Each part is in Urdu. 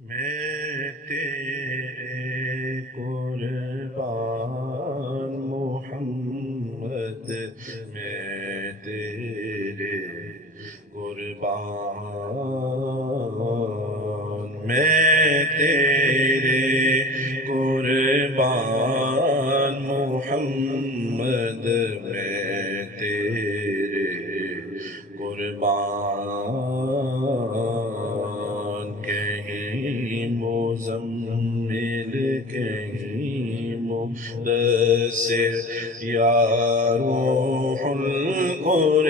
میں تیرے قربان محمد، میں تیرے قربان، میں تیرے قربان محمد، میں تیرے قربان، کہیں مزمل کہیں مدثر یا روح القرآن،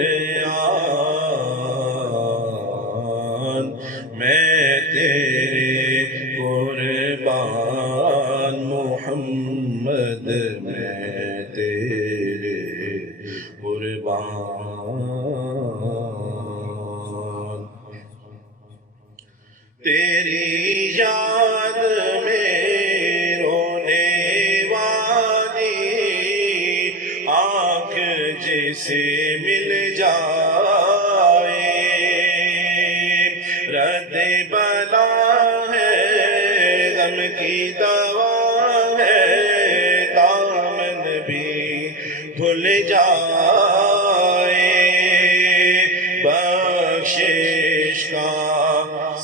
میں تیرے قربان محمد، میں تیرے قربان، تیری یاد میں رونے والی آنکھ جسے مل جائے، رد بلا ہے غم کی دوا ہے، دامن بھی دھل جائے، بخشش کا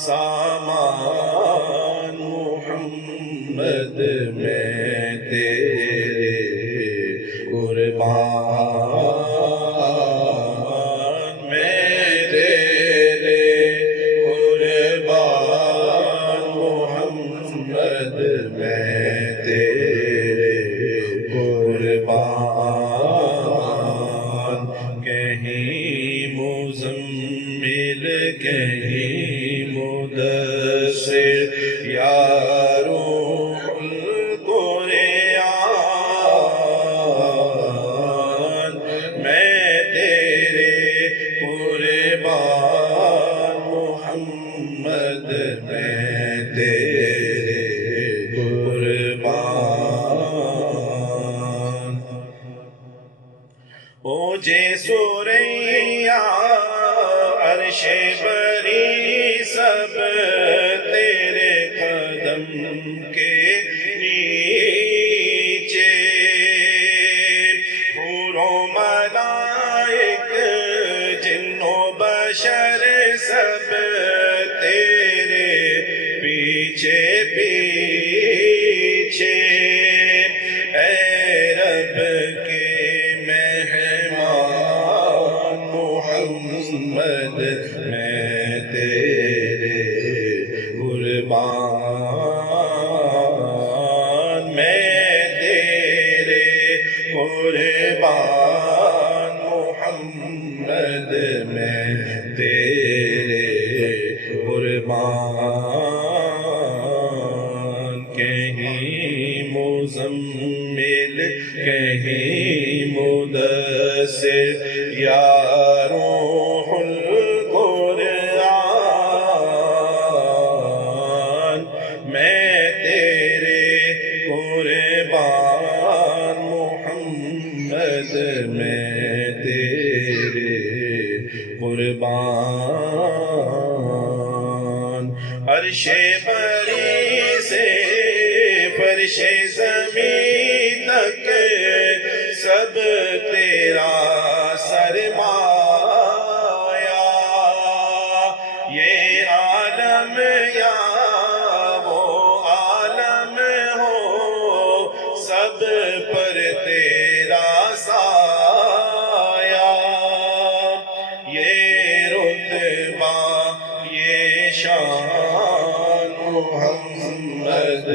سامان محمد، میں تیرے قربان، میں تیرے قربان محمد، میں تیرے قربان، کہیں مزمل کہیں مدثر یا روح القرآن، میں تیرے قربان محمد، میں تیرے قربان، اوجے سوریا عرش بری سب تیرے قدم کے نیچے، حور و ملائک جن و بشر سب تیرے پیچھے پیچھے، اے رب کے مہمان محمد، میں تیرے قربان، میں تیرے قربان محمد، میں تیرے قربان، کہیں مزمل کہیں مدثر یا روح القرآن، میں تیرے قربان محمد، میں تیرے قربان، عرش بری سے فرش زمین تک سب تیرا سرمایہ، یہ عالم یا وہ عالم ہو سب پر تیرا سایہ، یہ رتبہ یہ شان محمد،